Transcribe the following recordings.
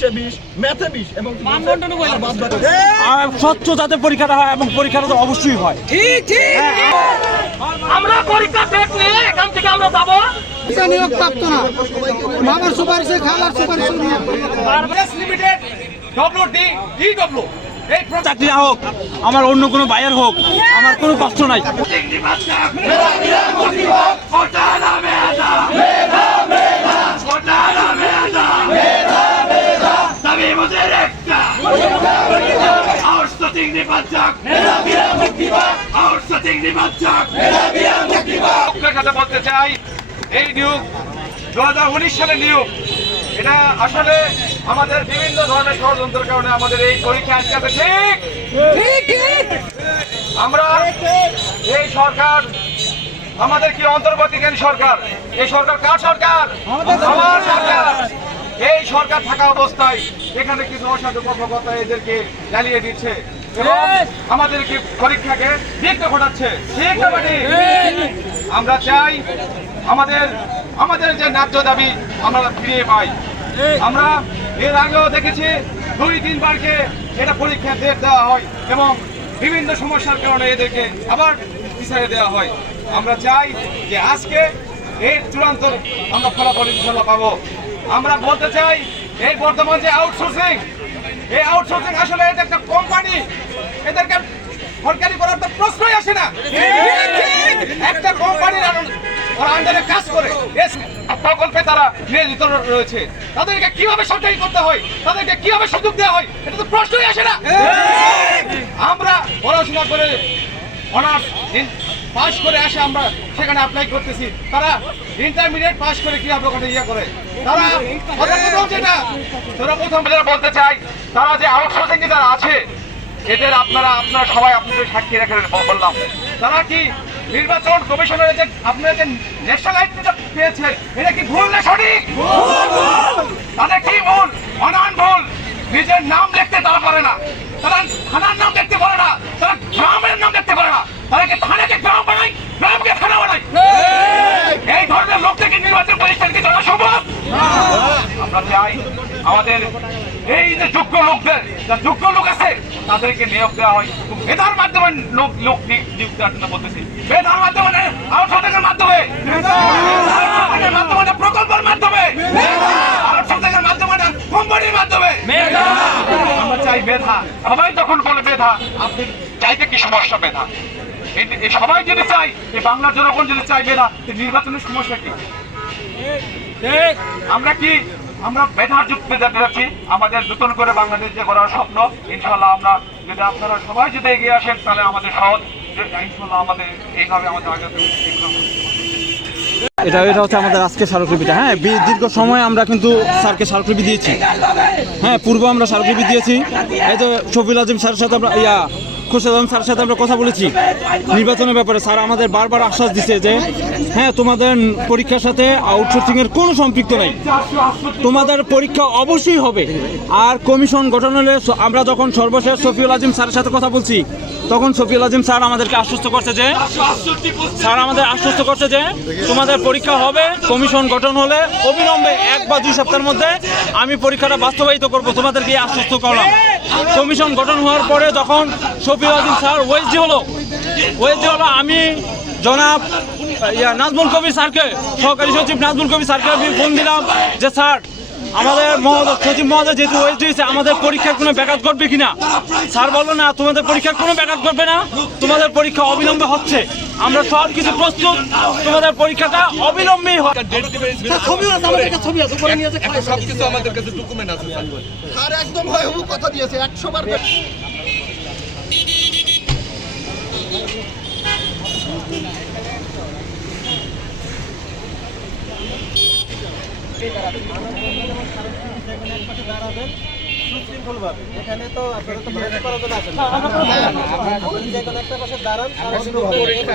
ইংলিশে 20, ম্যাথে 20 এবং স্বচ্ছ যাতে পরীক্ষাটা হয় এবং পরীক্ষাটা তো অবশ্যই হয়। আমরা পরীক্ষা দেখলে এখান থেকে আমরা যাবো নিয়োগ প্রাপ্ত না মামার সুপারিশে খালার সুপারিশে চাকরি না হোক, আমার অন্য কোনো বাইরের হোক, আমার কোনো কষ্ট নাই। বলতে চাই এই নিয়োগ 2019 সালে নিয়োগ, এটা আসলে আমাদের বিভিন্ন ধরনের ষড়যন্ত্রের কারণে আমাদের এই পরীক্ষা আটকাতে ঠিক। আমরা এই সরকার আমাদের কি অন্তর্বর্তীকালীন সরকার, এই সরকার কার সরকার? আমার সরকার। এই সরকার থাকা অবস্থায় এখানে কিছু অসাধু কর্মকর্তা এদেরকে জ্বালিয়ে দিচ্ছে এবং আমাদেরকে পরীক্ষাকে বিঘ্ন ঘটাচ্ছে। ঠিক না? আমরা চাই আমাদের যে ন্যায্য দাবি আমরা ফিরিয়ে পাই। আমরা এর আগেও দেখেছি 2-3 বারকে এটা পরীক্ষা ডেট দেওয়া হয় এবং বিভিন্ন সমস্যার কারণে এদেরকে আবার পিছিয়ে দেওয়া হয়। আমরা চাই যে আজকে এর চূড়ান্ত আমরা ফলাফল ইনশাল্লাহ পাবো। আমরা বলতে চাই এই বর্তমান যে আউটসোর্সিং, এই আউটসোর্সিং আসলে এটা একটা কোম্পানি, এদেরকে সরকারি করার তো প্রশ্নই আসে না। একটা কোম্পানির ওরা আন্ডারে কাজ করে প্রকল্পে তারা নিয়োজিত রয়েছে, তাদেরকে কিভাবে সরকারি করতে হয়, তাদেরকে কিভাবে সুযোগ দেওয়া হয়, এটা তো প্রশ্নই আসে না। আমরা পড়াশোনা করে অনার্স পাস করে আসে আমরা সেখানে অ্যাপ্লাই করতেছি, তারা ইন্টারমিডিয়েট পাস করে কিভাবে ওখানে ইয়ে করে তারা প্রথম বলতে চাই তারা যে আউটসোর্সিং যারা আছে এদের আপনারা সবাই আপনাদের সাক্ষী রেখে বললাম, তারা কি নির্বাচন কমিশনের যে আপনারা যে ন্যাশনাল আইডেন্টিটি পেয়েছেন এটা কি ভুল না সঠিক? তাদের কি ভুল? অনান ভুল। নিজের নাম লিখতে তারা পারে না, তারা থানার নাম দেখতে পারে না, তারা গ্রামের নাম দেখতে পারে না, তারা কি থানাকে গ্রাম বানায়, গ্রামকে থানা বানায়। এই ধরনের লোক থেকে নির্বাচন কমিশন কি জানা সম্ভব? আমরা চাই আমাদের এই যে যোগ্য লোকদের, যারা যোগ্য লোক আছে তাদেরকে নিয়োগ দেওয়া হয় মেধার মাধ্যমে। লোক নিয়োগ দেওয়ার জন্য বলতেছি, মেধার মাধ্যমে, আউটসোর্সিংয়ের মাধ্যমে, প্রকল্পের মাধ্যমে, আউটসোর্সিংয়ের মাধ্যমে, কোম্পানির মাধ্যমে। আমরা চাই মেধা। সবাই যখন বলে মেধা, আপনি চাইতে কি সমস্যা? মেধা সবাই যদি চাই, এই বাংলার জনগণ যদি চাই মেধা, নির্বাচনের সমস্যা কি? আমরা মেধার যুগ পেতে যাচ্ছি। আমাদের নতুন করে বাংলাদেশ যে গড়ার স্বপ্ন, ইনশাল্লাহ আমরা যদি আপনারা সবাই যদি এগিয়ে আসেন তাহলে আমাদের সহজ, ইনশাল্লাহ আমাদের এইভাবে আমাদের আগাতে। এটা হচ্ছে আমাদের আজকে স্মারকলিপিটা। হ্যাঁ, দীর্ঘ সময় আমরা কিন্তু স্যারকে স্মারকলিপি দিয়েছি। হ্যাঁ, পূর্ব আমরা স্মারকলিপি দিয়েছি। এই তো শফিউল আজিম স্যারের সাথে আমরা খুরশেদ আলম স্যারের সাথে আমরা কথা বলেছি নির্বাচনের ব্যাপারে। স্যার আমাদের বারবার আশ্বাস দিচ্ছে যে হ্যাঁ, তোমাদের পরীক্ষার সাথে আউটসোর্সিংয়ের কোনো সম্পৃক্ত নাই, তোমাদের পরীক্ষা অবশ্যই হবে। আর কমিশন গঠন হলে আমরা যখন সর্বশেষ শফিউল আজিম স্যারের সাথে কথা বলছি তখন শফিউল আজিম স্যার আমাদেরকে আশ্বস্ত করছে যে তোমাদের পরীক্ষা হবে, কমিশন গঠন হলে অবিলম্বে 1 বা 2 সপ্তাহের মধ্যে আমি পরীক্ষাটা বাস্তবায়িত করব, তোমাদেরকে আশ্বস্ত করলাম। কমিশন গঠন হওয়ার পরে যখন শফিউল আজিম স্যার ওএসডি হলো, আমি জনাব নাজমুল কবির স্যারকে, সহকারী সচিব নাজমুল কবির স্যারকে আমি ফোন দিলাম যে স্যার আমাদের সচিব মহোদয় যেহেতু ওএসডি হয়েছে আমাদের পরীক্ষার কোনো ব্যাঘাত ঘটবে কিনা। স্যার বললো না, তোমাদের পরীক্ষার কোনো ব্যাঘাত ঘটবে না, তোমাদের পরীক্ষা অবিলম্বে হচ্ছে, আমরা সব কিছু প্রস্তুত, তোমাদের পরীক্ষাটা অবিলম্বেই হয়। সবকিছু আমাদের কাছে ডকুমেন্ট আছে। স্যার একদম কথা দিয়েছে 100 বার। এখানে তো আপনারা তো ব্রেক করার জন্য আসেন, আপনি যে কোনো একটা পাশে দাঁড়ান।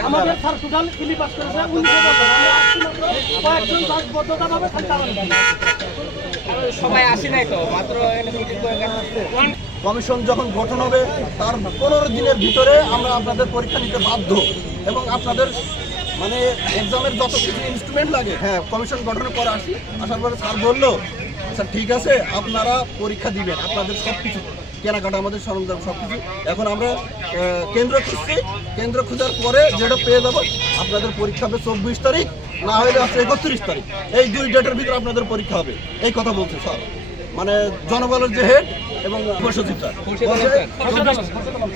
আমাদের স্যার টোটাল ইলি পাস করেছে 19 সবাই আসি নাই তো, মাত্র কমিশন যখন গঠন হবে তার 15 দিনের ভিতরে আমরা আপনাদের পরীক্ষা নিতে বাধ্য এবং আপনাদের মানে এক্সামের যত কিছু ইনস্ট্রুমেন্ট লাগে, হ্যাঁ কমিশন গঠনের পরে আসার পরে স্যার বললো স্যার ঠিক আছে আপনারা পরীক্ষা দিবেন, আপনাদের সব কিছু কেনাকাটা আমাদের সরঞ্জাম সব কিছু। এখন আমরা কেন্দ্র খুঁজছি, কেন্দ্র খোঁজার পরে যেটা পেয়ে যাবো আপনাদের পরীক্ষা হবে 24 তারিখ, না হলে আছে 31 তারিখ। এই 2 ডেটের ভিতরে আপনাদের পরীক্ষা হবে, এই কথা বলছে স্যার। মানে জনবলের যে হেড এবং সচিবটা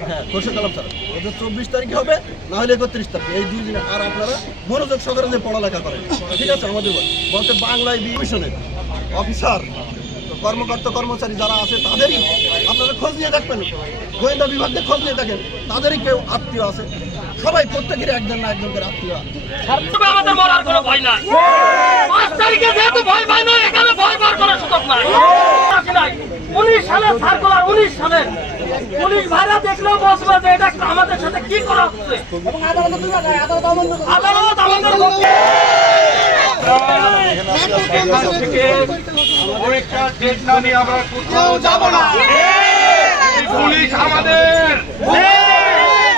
হ্যাঁ খোরশেদ আলম স্যার ওদের 24 তারিখে হবে, না হলে 31 তারিখে, এই 2 দিনে। আর আপনারা মনোযোগ সহকারে যে পড়ালেখা করেন, ঠিক আছে? আমাদের বলতে বাংলায় কমিশনের অফিসার কর্মকর্তা কর্মচারী যারা আছে তাদেরই আপনারা খোঁজ নিয়ে দেখবেন, গোয়েন্দা বিভাগকে খোঁজ নিয়ে দেখেন, তাদেরই কেউ আত্মীয় আছে, সবাই প্রত্যেকেরই একজন না একজন করে আত্মীয় আছে। তবে আমাদের মরার কোনো ভয় নাই। 5 তারিখে যেহেতু ভয় পাই না, এখানে ভয় পাওয়ার কোনো সুযোগ নাই। 19 সালের সার্কুলার, 19 সালের পুলিশ ভাইরা দেখলেও বসবে যে এটা আমাদের সাথে কি করা হচ্ছে। আদালত আমাদের পরীক্ষার ডেট না নিয়ে আমরা কোথাও যাব না। এই পুলিশ আমাদের,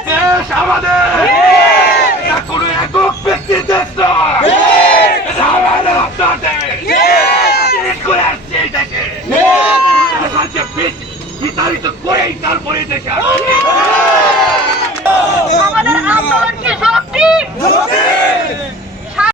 দেশ আমাদের, এটা কোনো একক ব্যক্তির দেশ নয়, এটা আমাদের আপনাদের। স্বাধীন করে আসছে এই দেশে, বিতাড়িত করেই তারপরে দেশে আসছে। আমাদের আন্দোলন কি শক্তি?